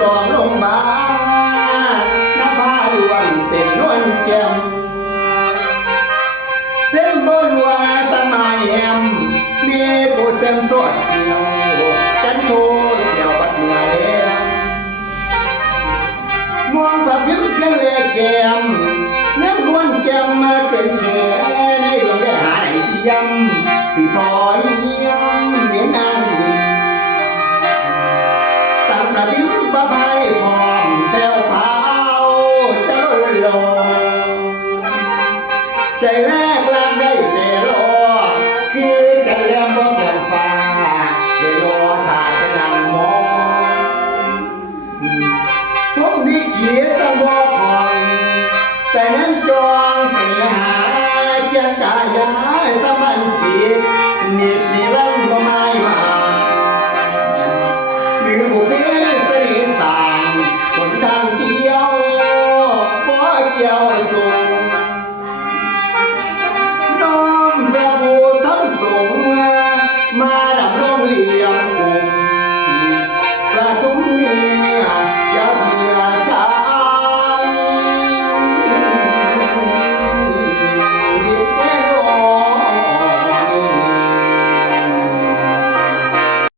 สองลงมาน้ำพาดวงเป็นนวลแจ่มเล่นบนวาสมัยแอมมีผู้เส้นสดเดียวจันโทเสียวบัดเมื่อเลี้ยงมองพระพิมพ์เพียงเล็กแก้มเนื้อนวลแจ่มมาเกินแขนในหลวงได้หาไหนที่ย้ำสิถอยเยี่ยมเหมือนนางดินสำหรับพิมพ์ประภัยพร้อมแผ่วเผาจะลอยลอยใจแรกรักได้แต่รอคือจะแลมบ่แก้มฟ้าได้รอถ่ายจะนั่งมองพวกนี้เขียนสมองใส่นั้นจอง